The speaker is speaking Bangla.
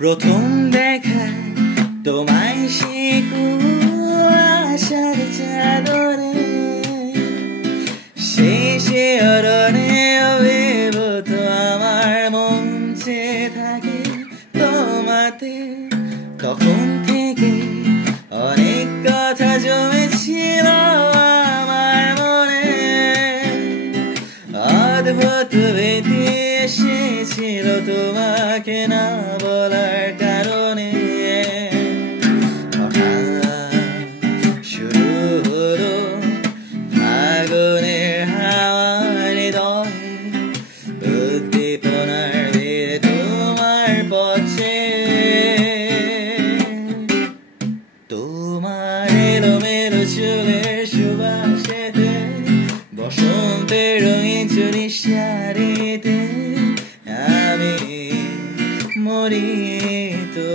প্রথম দেখায় তোমায় আশার চাদরে শেষে অরণে অবিভূত আমার মন চেয়ে থাকে তোমাতে। তখন থেকে অনেক কথা জমেছিল আমার মনে, অদ্ভুত ভীতি এসেছিল তোমাকে না বলার কারণে। শুরু হলো ফাগুনের হাওয়ার দলে, উদ্দীপনার ভিড়ে তোমার পথে। তোমার এলোমেলো চুলের সুবাসেতে, বসন্তের রঙিন চুরির শাড়িতে আমি মরি তো